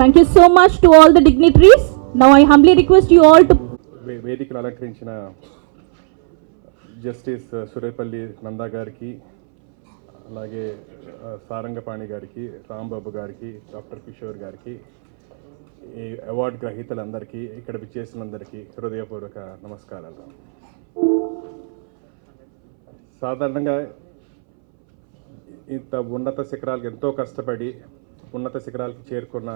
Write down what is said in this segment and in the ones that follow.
Thank you so much to all the dignitaries. Now I humbly request you all to వేదికను అలంకరించిన justice Surepalli Nanda గారికి, అలాగే సారంగపాణి గారికి, రాంబాబు గారికి, డాక్టర్ కిషోర్ గారికి, ఈ అవార్డు గ్రహీతలందరికీ, ఇక్కడ విచ్చేసినందరికీ హృదయపూర్వక నమస్కారాలు. సాధారణంగా ఇంత ఉన్నత శిఖరాలకు ఎంతో కష్టపడి ఉన్నత శిఖరాలకు చేరుకున్న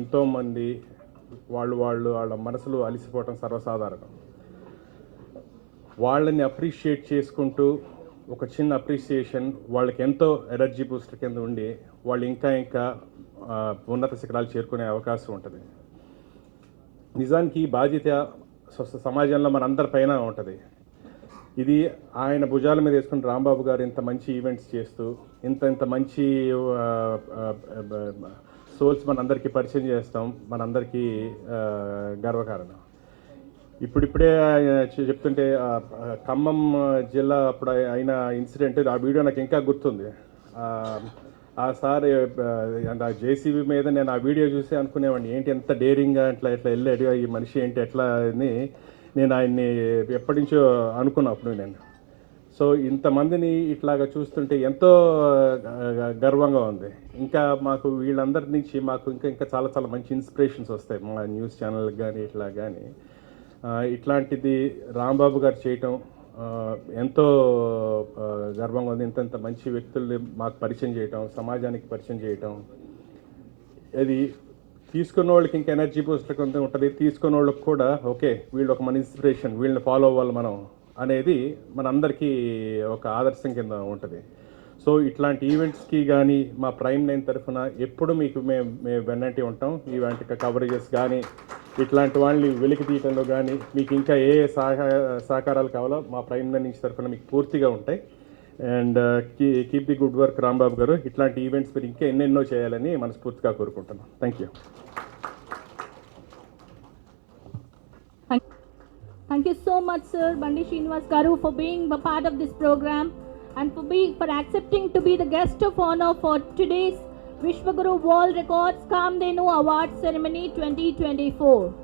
ఎంతోమంది వాళ్ళ మనసులు అలిసిపోవటం సర్వసాధారణం. వాళ్ళని అప్రిషియేట్ చేసుకుంటూ ఒక చిన్న అప్రిషియేషన్ వాళ్ళకి ఎంతో ఎనర్జీ బూస్టర్ కింద ఉండి వాళ్ళు ఇంకా ఉన్నత శిఖరాలు చేరుకునే అవకాశం ఉంటుంది. నిజానికి ఈ బాధ్యత సమాజంలో మనందరి పైన ఉంటుంది. ఇది ఆయన భుజాల మీద వేసుకుని రాంబాబు గారు ఇంత మంచి ఈవెంట్స్ చేస్తూ ఇంత మంచి సోల్స్ మనందరికీ పరిచయం చేస్తాం, మనందరికీ గర్వకారణం. ఇప్పుడిప్పుడే చెప్తుంటే ఖమ్మం జిల్లా అప్పుడు అయిన ఇన్సిడెంట్, ఆ వీడియో నాకు ఇంకా గుర్తుంది. ఆ సార్ ఆ జేసీబీ మీద నేను ఆ వీడియో చూసి అనుకునేవాడిని, ఏంటి ఎంత డేరింగ్గా ఇట్లా వెళ్ళాడు ఈ మనిషి, ఏంటి ఎట్లా అని నేను ఆయన్ని ఎప్పటి నుంచో అనుకున్నా అప్పుడు నేను. సో ఇంతమందిని ఇట్లాగా చూస్తుంటే ఎంతో గర్వంగా ఉంది. ఇంకా మాకు వీళ్ళందరి నుంచి మాకు ఇంకా చాలా చాలా మంచి ఇన్స్పిరేషన్స్ వస్తాయి మా న్యూస్ ఛానల్కి కానీ ఇట్లా కానీ. ఇట్లాంటిది రాంబాబు గారు చేయటం ఎంతో గర్వంగా ఉంది. ఇంత మంచి వ్యక్తుల్ని మాకు పరిచయం చేయటం, సమాజానికి పరిచయం చేయటం, అది తీసుకున్న వాళ్ళకి ఇంకా ఎనర్జీ బూస్టర్ కొంత ఉంటుంది, తీసుకున్న వాళ్ళకి కూడా ఓకే వీళ్ళు ఒక మన ఇన్స్పిరేషన్, వీళ్ళని ఫాలో అవ్వాలి మనం అనేది మనందరికీ ఒక ఆదర్శం కింద ఉంటుంది. సో ఇట్లాంటి ఈవెంట్స్కి కానీ మా ప్రైమ్9 తరఫున ఎప్పుడు మీకు మేము వెన్నంటి ఉంటాం. ఇలాంటి కవరేజెస్ కానీ ఇట్లాంటి వాళ్ళని వెలికి తీయటంలో కానీ మీకు ఇంకా ఏ సహకారాలు కావాలో మా ప్రైమ్9 నుంచి తరఫున మీకు పూర్తిగా ఉంటాయి. And keep the good work Rambabu గారు. ఇట్లాంటి ఈవెంట్స్ మీరు ఇంకా ఎన్నెన్నో చేయాలని మనస్ఫూర్తిగా కోరుకుంటున్నాం. Thank you. Thank you so much, sir, Bandi Srinivas Garu, for being a part of this program and for accepting to be the guest of honor for today's Vishwaguru World Records Kamdenu Awards Ceremony 2024.